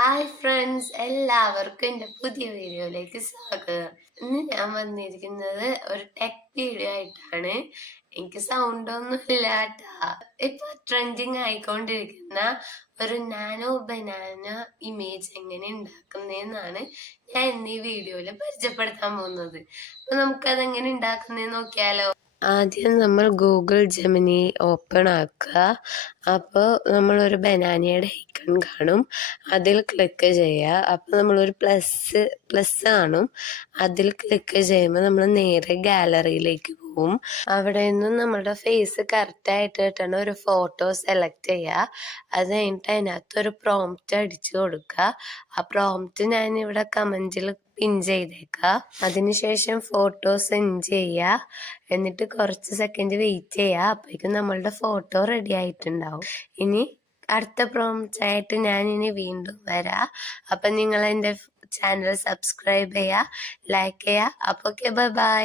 Hi friends, എല്ലാവർക്കും എൻ്റെ പുതിയ വീഡിയോയിലേക്ക് സ്വാഗതം. ഇന്ന് ഞാൻ വന്നിരിക്കുന്നത് ഒരു ടെക് വീഡിയോ ആയിട്ടാണ്. എനിക്ക് സൗണ്ട് ഒന്നും ഇല്ല കേട്ടാ. ഇപ്പൊ ട്രെൻഡിങ് ആയിക്കൊണ്ടിരിക്കുന്ന ഒരു നാനോ ബനാന ഇമേജ് എങ്ങനെ ഉണ്ടാക്കുന്നതെന്നാണ് ഞാൻ ഇന്ന് ഈ വീഡിയോയിൽ പരിചയപ്പെടുത്താൻ പോകുന്നത്. അപ്പൊ നമുക്കത് എങ്ങനെ ഉണ്ടാക്കുന്നതെന്ന് നോക്കിയാലോ. ആദ്യം നമ്മൾ ഗൂഗിൾ ജെമിനി ഓപ്പൺ ആക്കുക. അപ്പോൾ നമ്മളൊരു ബനാനയുടെ ഐക്കൺ കാണും, അതിൽ ക്ലിക്ക് ചെയ്യുക. അപ്പോൾ നമ്മളൊരു പ്ലസ് കാണും, അതിൽ ക്ലിക്ക് ചെയ്യുമ്പോൾ നമ്മൾ നേരെ ഗാലറിയിലേക്ക് പോകും. അവിടെ നിന്നും നമ്മുടെ ഫേസ് കറക്റ്റായിട്ട് കിട്ടണ ഒരു ഫോട്ടോ സെലക്ട് ചെയ്യുക. അത് കഴിഞ്ഞിട്ട് അതിനകത്തൊരു പ്രോംപ്റ്റ് അടിച്ചു കൊടുക്കുക. ആ പ്രോംപ്റ്റ് ഞാൻ ഇവിടെ കമൻറ്റിൽ പിൻ ചെയ്തേക്കുക. അതിനുശേഷം ഫോട്ടോ സെൻഡ് ചെയ്യുക. എന്നിട്ട് കുറച്ച് സെക്കൻഡ് വെയിറ്റ് ചെയ്യുക. അപ്പോഴേക്കും നമ്മളുടെ ഫോട്ടോ റെഡി ആയിട്ടുണ്ടാവും. ഇനി അടുത്ത പ്രോംപ്റ്റ് ആയിട്ട് ഞാൻ ഇനി വീണ്ടും വരാം. അപ്പം നിങ്ങൾ എൻ്റെ ചാനൽ സബ്സ്ക്രൈബ് ചെയ്യുക, ലൈക്ക് ചെയ്യുക. അപ്പോൾ ഓക്കെ, ബൈ ബൈ.